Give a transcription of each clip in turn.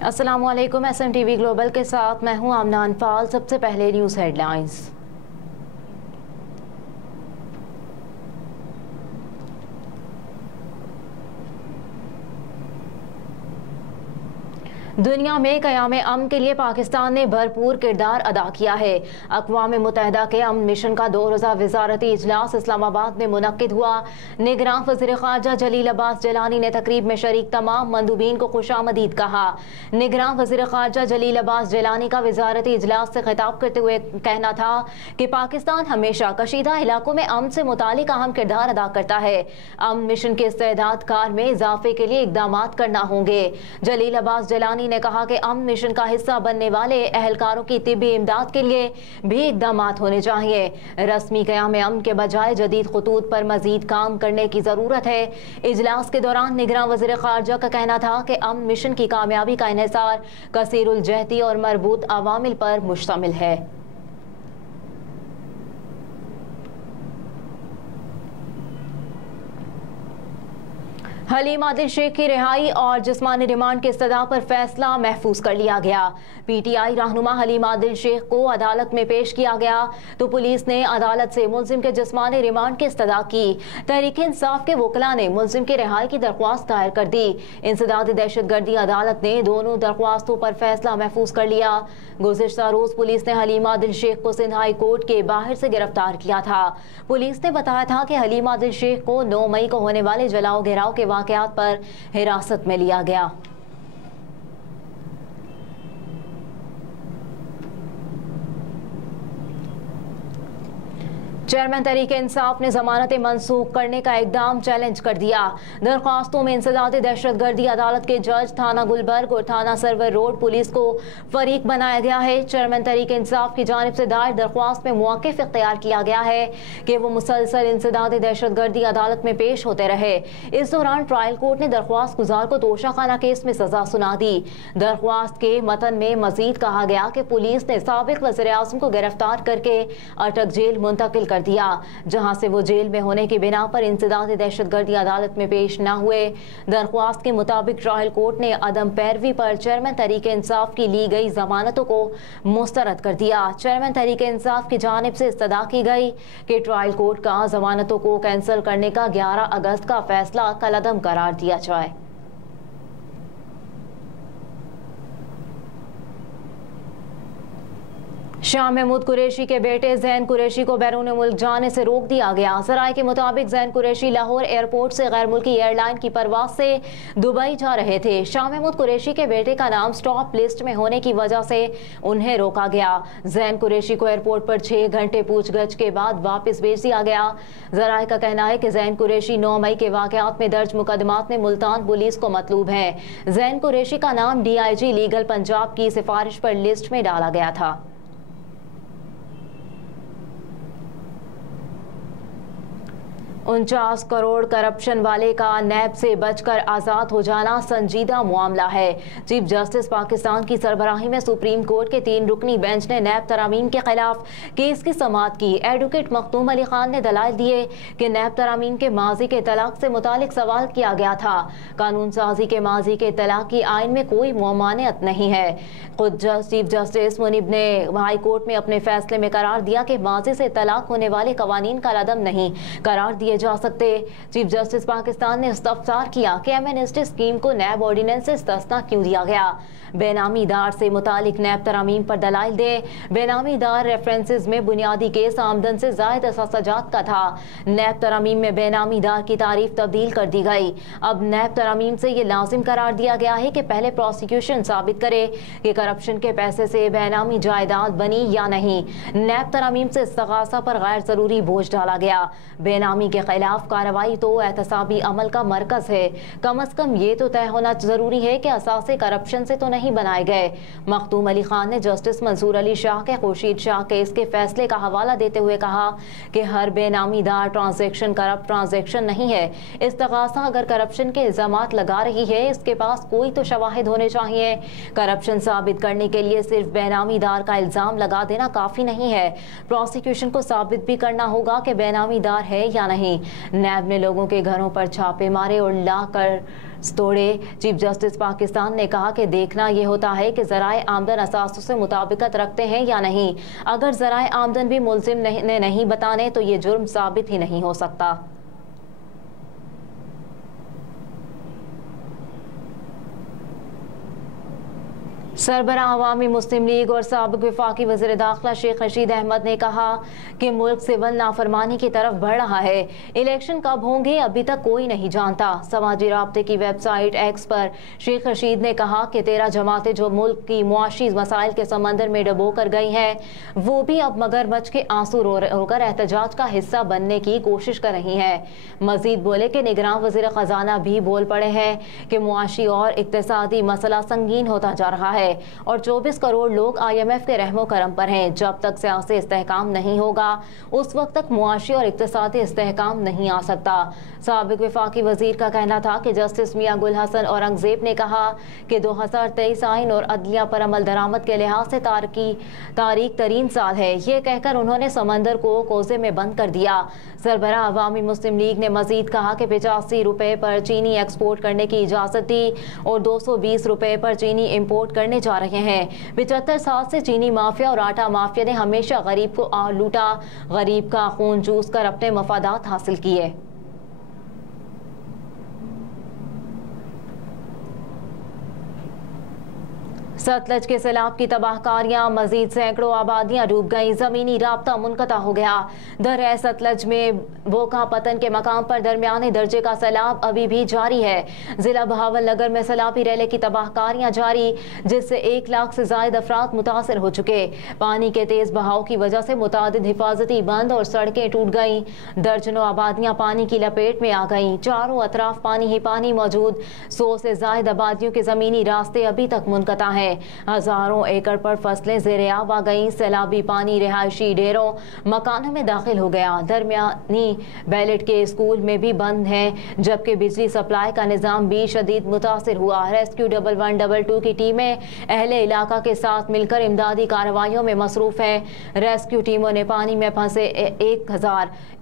अस्सलामुअलैकुम। SMTV global के साथ मैं हूं आमना अनफाल। सबसे पहले न्यूज़ हेडलाइंस। दुनिया में क़याम अमन के लिए पाकिस्तान ने भरपूर किरदार अदा किया है। अक़वाम मुत्तहिदा के अमन मिशन का 2 रोज़ा वज़ारती इजलास इस्लामाबाद में मुनक्किद हुआ। निगरान वज़ीर ख़ारजा जलील अब्बास जिलानी ने तकरीब में शरीक तमाम मंदूबीन को खुशामदीद कहा। निगरान वज़ीर ख़ारजा जलील अब्बास जिलानी का वज़ारती इजलास से खिताब करते हुए कहना था कि पाकिस्तान हमेशा कशीदा इलाकों में अमन से मुतालिक अहम किरदार अदा करता है। अमन मिशन के इस्तेदाद कार में इजाफे के लिए इक़दाम करना होंगे। जलील अब्बास जिलानी ने कहा कि अमन मिशन का हिस्सा बनने वाले एहलकारों की तिब्बी इमदाद के लिए भी इक़दाम होने चाहिए। रस्मी क़याम अमन के बजाय जदीद खतूत पर मजीद काम करने की ज़रूरत है। इजलास के दौरान निगरान वज़ीर ख़ारजा का कहना था कि अमन मिशन की कामयाबी का इन्हिसार कसीरुल जहती और मरबूत अवामिल पर मुश्तमिल है। हलीम आदिल शेख की रिहाई और जिस्मानी रिमांड की इस्तदा पर फैसला महफूज कर लिया गया। PTI रहनुमा हलीम आदिल शेख को अदालत में पेश किया गया तो पुलिस ने अदालत से मुल्जिम के जिस्मानी रिमांड की इस्तदा की। तहरीक इंसाफ के वकला ने मुल्जिम की रिहाई की दरख्वास्त दायर कर दी। इंसदाद दहशतगर्दी अदालत ने दोनों दरख्वास्तों पर फैसला महफूज कर लिया। गुज़िश्ता रोज पुलिस ने हलीम आदिल शेख को सिंध हाई कोर्ट के बाहर से गिरफ्तार किया था। पुलिस ने बताया था कि हलीम आदिल शेख को 9 मई को होने वाले जलाओ घेराव के वाक़यात पर हिरासत में लिया गया। चेयरमैन तहरीक इंसाफ ने जमानत मंसूख करने का इकदाम चैलेंज कर दिया। दरख्वास्तों में इंसदाद दहशतगर्दी अदालत के जज, थाना गुलबर्ग और थाना सरवर रोड पुलिस को फरीक बनाया गया है। चेयरमैन तहरीक इंसाफ की जानिब से दायर दरख्वास्त में मौक़िफ़ इख्तियार किया गया है कि वो मुसलसल इंसदाद दहशतगर्दी अदालत में पेश होते रहे। इस दौरान ट्रायल कोर्ट ने दरख्वास्त गुजार को तोशाखाना केस में सजा सुना दी। दरख्वास्त के मतन में मजीद कहा गया कि पुलिस ने साबिक वज़ीर आज़म को गिरफ्तार करके अटक जेल मुंतकिल कर दिया, जहां से वो जेल में होने की बिना पर इंसदाद दहशतगर्दी अदालत में पेश न हुए। दरख्वास्त के मुताबिक ट्रायल कोर्ट ने अदम पैरवी पर चेयरमैन तहरीक इंसाफ की ली गई जमानतों को मुस्तरद कर दिया। चेयरमैन तहरीक इंसाफ की जानिब से इस्तदा की गई कि ट्रायल कोर्ट का जमानतों को कैंसिल करने का 11 अगस्त का फैसला कलअदम करार दिया जाए। शाह महमूद कुरैशी के बेटे जैन कुरैशी को बैरून मुल्क जाने से रोक दिया गया। ज़राए के मुताबिक जैन कुरैशी लाहौर एयरपोर्ट से गैर मुल्की एयरलाइन की परवाज से दुबई जा रहे थे। शाह महमूद कुरैशी के बेटे का नाम स्टॉप लिस्ट में होने की वजह से उन्हें रोका गया। जैन कुरैशी को एयरपोर्ट पर 6 घंटे पूछगछ के बाद वापस भेज दिया गया। ज़राए का कहना है कि जैन कुरैशी 9 मई के वाक़यात में दर्ज मुकदमात में मुल्तान पुलिस को मतलूब है। जैन कुरैशी का नाम DIG लीगल पंजाब की सिफारिश पर लिस्ट में डाला गया था। 49 करोड़ करप्शन वाले का नैब से बचकर आज़ाद हो जाना संजीदा मामला है। चीफ जस्टिस पाकिस्तान की सरबराही में सुप्रीम कोर्ट के 3 रुकनी बेंच ने नैब तरामीम के खिलाफ केस की समाअत की। एडवोकेट मखदूम अली खान ने दलाइल दिए कि नैब तरामीम के माजी के तलाक से मुतालिक सवाल किया गया था। कानून साजी के माजी के तलाक की आइन में कोई ममानियत नहीं है। खुद चीफ जस्टिस मुनीब ने हाई कोर्ट में अपने फैसले में करार दिया कि माजी से तलाक होने वाले कवानीन कलअदम नहीं करार दिए जा सकते। चीफ जस्टिस पाकिस्तान ने इस्तफसार किया कि एमनेस्टी स्कीम को नैब ऑर्डिनेंस से इस्तिस्ना क्यों दिया गया। बेनामी दार से मुतालिक नैब तरामीम पर दलाइल दे। बेनामी दार रेफरेंसेस में बुनियादी केस आमदन से जायद असासजात का था। नैब तरामीम में बेनामी दार की तारीफ तब्दील कर दी गई। अब नैब तरामीम से ये लाजिम करार दिया गया है कि पहले प्रोसिक्यूशन साबित करे कि करप्शन के पैसे से बेनामी जायदाद बनी या नहीं। नैब तरामीम से इस्तगासा पर गैर जरूरी बोझ डाला गया। बेनामी के खिलाफ कार्रवाई तो एहतसाबी अमल का मरकज है। कम अज कम ये तो तय होना जरूरी है कि असासे करप्शन से तो नहीं बनाए गए। मखदूम अली खान ने जस्टिस मंसूर अली शाह के खुर्शीद शाह केस के फैसले का हवाला देते हुए कहा कि हर बेनामी दार ट्रांजैक्शन करप्ट ट्रांजैक्शन नहीं है। इस्तगासा अगर करप्शन के इल्जामात लगा रही है, इसके पास कोई तो शवाहिद होने चाहिए। करप्शन साबित करने के लिए सिर्फ बेनामी दार का इल्जाम लगा देना काफी नहीं है। प्रोसिक्यूशन को साबित भी करना होगा कि बेनामी दार है या नहीं। नहीं। नैब ने लोगों के घरों पर छापे मारे और लाकर तोड़े। चीफ जस्टिस पाकिस्तान ने कहा कि देखना यह होता है कि ज़राए आमदन असासों से मुताबिकत रखते हैं या नहीं। अगर ज़राए आमदन भी मुल्जिम ने नहीं बताने तो ये जुर्म साबित ही नहीं हो सकता। सरबराह अवामी मुस्लिम लीग और साबिक वफाकी वज़ीर दाखिला शेख रशीद अहमद ने कहा कि मुल्क सिविल नाफरमानी की तरफ बढ़ रहा है। इलेक्शन कब होंगे अभी तक कोई नहीं जानता। समाजी राब्ते की वेबसाइट एक्स पर शेख रशीद ने कहा कि 13 जमातें जो मुल्क की मुआशी मसाइल के समंदर में डबो कर गई हैं, वो भी अब मगरमच्छ के आंसू रोकर एहतजाज का हिस्सा बनने की कोशिश कर रही हैं। मजीद बोले कि निगरान वज़ीर ख़जाना भी बोल पड़े हैं कि मुआशी और इक़्तिसादी मसला संगीन होता जा रहा है और 24 करोड़ लोग IMF के रहमो करम पर हैं। जब तक सियासी इस्तेहकाम नहीं होगा उस वक्त तक मुआशी और इक़्तिसादी इस्तेहकाम नहीं आ सकता। साबिक वफाकी वजीर का कहना था कि जस्टिस मियां गुल हसन औरंगजेब ने कहा कि 2023 आइन और अदलिया पर अमल दरामद के लिहाज से तारीख तरीन साल है। ये कहकर उन्होंने समंदर को कोसे में बंद कर दिया। सरबराह अवामी मुस्लिम लीग ने मजीद कहा कि 85 रुपए पर चीनी एक्सपोर्ट करने की इजाज़त दी और 220 रुपए पर चीनी इम्पोर्ट करने जा रहे हैं। 75 साल से चीनी माफिया और आटा माफिया ने हमेशा गरीब को लूटा, गरीब का खून चूस कर अपने मफादात हासिल किए। सतलज के सैलाब की तबाहकारियां, मजीद सैकड़ों आबादियां डूब गईं, जमीनी राब्ता मुनक़ता हो गया। दर है सतलज में बोका पतन के मकाम पर दरमियाने दर्जे का सैलाब अभी भी जारी है। जिला बहावलनगर में सैलाबी रैले की तबाहकारियां जारी, जिससे 1 लाख से जायद अफराद मुतासर हो चुके। पानी के तेज बहाव की वजह से मुतादिद हिफाजती बंद और सड़कें टूट गईं। दर्जनों आबादियां पानी की लपेट में आ गईं। चारों अतराफ पानी ही पानी मौजूद। 100 से जायद आबादियों के जमीनी रास्ते अभी तक मुनक़ता हैं। हजारों एकड़ पर फसलें ज़ेर-ए-आब आ गईं। सैलाबी पानी रिहायशी डेरों, मकानों में दाखिल हो गया। दरमियानी बैलेट के स्कूल में भी बंद हैं, जबकि बिजली सप्लाई का निज़ाम भी शदीद मुतासिर हुआ। रेस्क्यू 1122 की टीमें अहले इलाका के साथ मिलकर इमदादी कार्रवाइयों में मसरूफ हैं। रेस्क्यू टीमों ने पानी में फंसे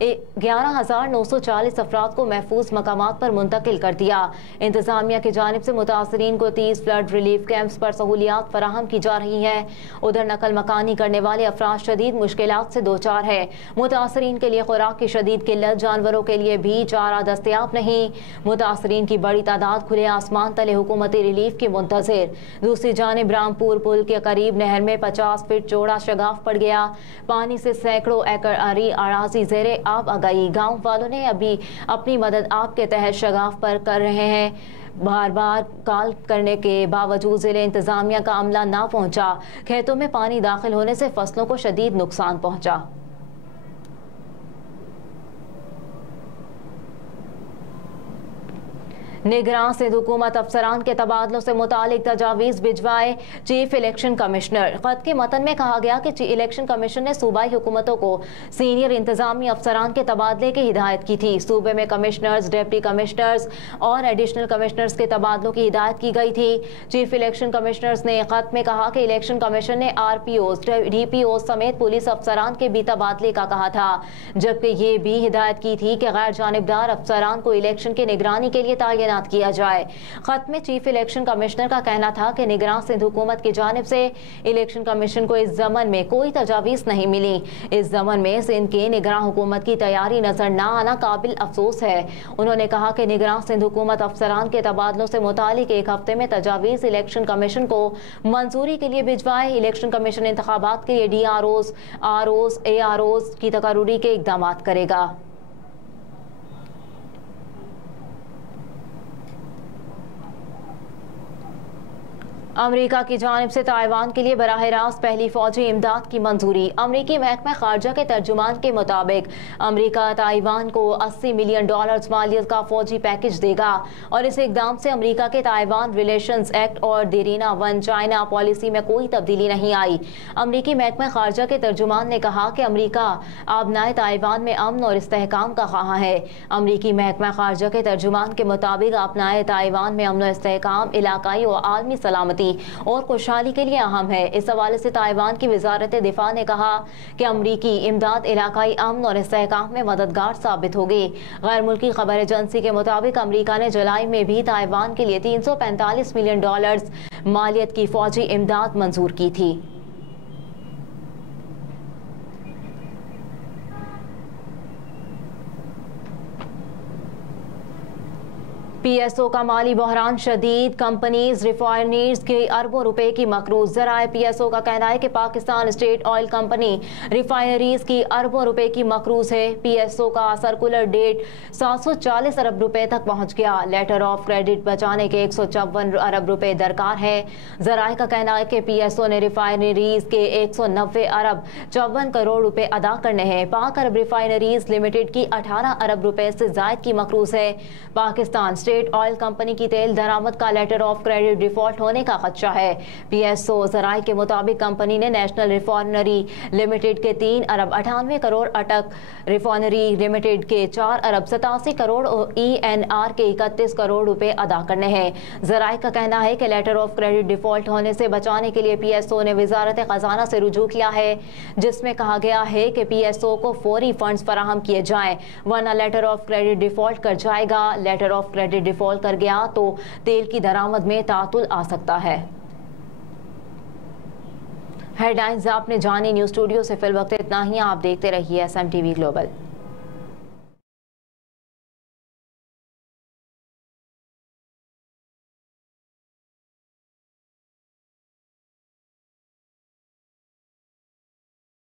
11,940 अफराद को महफूज मकामात पर मुंतकिल कर दिया। इंतजामिया की जानिब से मुतासरीन को 30 फ्लड रिलीफ कैंप्स पर सहूलियात फराहम की जा रही हैं। उधर नकल मकानी करने वाले अफराद शदीद मुश्किलात से दो चार है। मुतासरीन के लिए खुराक की शदीद किल्लत, जानवरों के लिए भी चारा दस्तयाब नहीं। मुतासरीन की बड़ी तादाद खुले आसमान तले हुकूमती रिलीफ की मुंतज़िर। दूसरी जानिब रामपुर पुल के करीब नहर में 50 फीट चौड़ा शगाफ पड़ गया। पानी से सैकड़ों एकड़ अराजी ज़ेरे आब आ गई। गाँव वालों ने अभी अपनी मदद आप के तहत शगाफ पर कर रहे हैं। बार बार कॉल करने के बावजूद जिले इंतजामिया का अमला ना पहुंचा। खेतों में पानी दाखिल होने से फसलों को शदीद नुकसान पहुंचा। निगरान सिंध हुकूमत अफसरान के तबादलों से मुतालिक तजावीज़ भिजवाए चीफ इलेक्शन कमिश्नर। खत के मतन में कहा गया कि इलेक्शन कमीशन ने सूबाई हुकूमतों को सीनियर इंतजामी अफसरान के तबादले की हिदायत की थी। सूबे में कमिश्नर्स, डिप्टी कमिश्नर्स और एडिशनल कमिश्नर्स के तबादलों की हिदायत की गई थी। चीफ इलेक्शन कमिश्नर्स ने खत में कहा कि इलेक्शन कमीशन ने RPOs, DPOs समेत पुलिस अफसरान के भी तबादले का कहा था, जबकि ये भी हिदायत की थी कि गैर जानिबदार अफसरान को इलेक्शन की निगरानी के लिए तैनात किया जाए। खत में चीफ इलेक्शन कमिश्नर का कहना था कि निगरान सिंध हुकूमत की जानिब से इलेक्शन कमीशन को इस जमन में कोई तजावीज़ नहीं मिली। इस जमन में सिंध के निगरान हुकूमत की तैयारी नजर न आना काबिल अफसोस है। उन्होंने कहा कि निगरान सिंध हुकूमत अफसरान के तबादलों से मुतालिक 1 हफ्ते में तजावीज़ इलेक्शन कमीशन को मंजूरी के लिए भिजवाए। इलेक्शन कमीशन इंतखाबात के लिए DROs, ROs, AROs की तकर्रुरी के इक़दाम करेगा। अमरीका की जानिब से ताइवान के लिए बराह रास्त पहली फौजी इमदाद की मंजूरी। अमरीकी महकमा खारजा के तर्जुमान के मुताबिक अमरीका ताइवान को $80 मिलियन मालियत का फौजी पैकेज देगा और इस इकदाम से अमरीका के ताइवान रिलेशंस एक्ट और देरीना वन चाइना पॉलिसी में कोई तब्दीली नहीं आई। अमरीकी महकमा खारजा के तर्जुमान ने कहा कि अमरीका आबनाए ताइवान में अमन और इस्तेहकाम का ख्वाह है। अमरीकी महकमा खारजा के तर्जुमान के मुताबिक आबनाए ताइवान में अमन और इस्तेहकाम, इलाकाई और आलमी सलामती तरक्की और खुशहाली के लिए अहम है। इस हवाले से ताइवान की वजारत दिफा ने कहा कि अमरीकी इमदाद इलाकाई अमन और इस्तेहकाम में मददगार साबित होगी। गैर मुल्की खबर एजेंसी के मुताबिक अमरीका ने जुलाई में भी ताइवान के लिए $345 मिलियन मालियत की फौजी इमदाद मंजूर की थी। पीएसओ का माली बहरान शदीद, कंपनीज रिफाइनरीज के अरबों रुपए की मकरूज। जराए पीएसओ का कहना है कि Pakistan state oil company refineries की अरबों रुपए की मकरूज है। पीएसओ का सर्कुलर डेट 740 अरब रुपए तक पहुंच गया। लेटर ऑफ क्रेडिट बचाने के 154 अरब रुपए दरकार है। जराए का कहना है कि पीएसओ ने रिफाइनरीज के 190 अरब 54 करोड़ रुपए अदा करने हैं। पाक अरब रिफाइनरीज लिमिटेड की 18 अरब रुपए से जायद की मकरूज है। पाकिस्तान स्टेट ऑयल कंपनी की तेल दरामद का लेटर ऑफ क्रेडिट डिफॉल्ट होने का खदशा है। पीएसओ जराये के मुताबिक कंपनी ने नेशनल रिफाइनरी लिमिटेड के 3 अरब 98 करोड़, अटक रिफाइनरी लिमिटेड के 4 अरब 87 करोड़ और ENR के 31 करोड़ रुपए अदा करने हैं। जराये का कहना है कि लेटर ऑफ क्रेडिट डिफॉल्ट होने से बचाने के लिए पीएसओ ने वजारत खजाना से रुजू किया है, जिसमें कहा गया है कि पीएसओ को फौरी फंड्स फराहम किए जाएं, वरना लेटर ऑफ क्रेडिट डिफॉल्ट कर जाएगा। लेटर ऑफ क्रेडिट डिफॉल्ट कर गया तो तेल की दरामद में तातुल आ सकता है। हेडलाइंस आपने जानी। न्यूज़ स्टूडियो से फिल वक्त इतना ही। आप देखते रहिए SMTV ग्लोबल।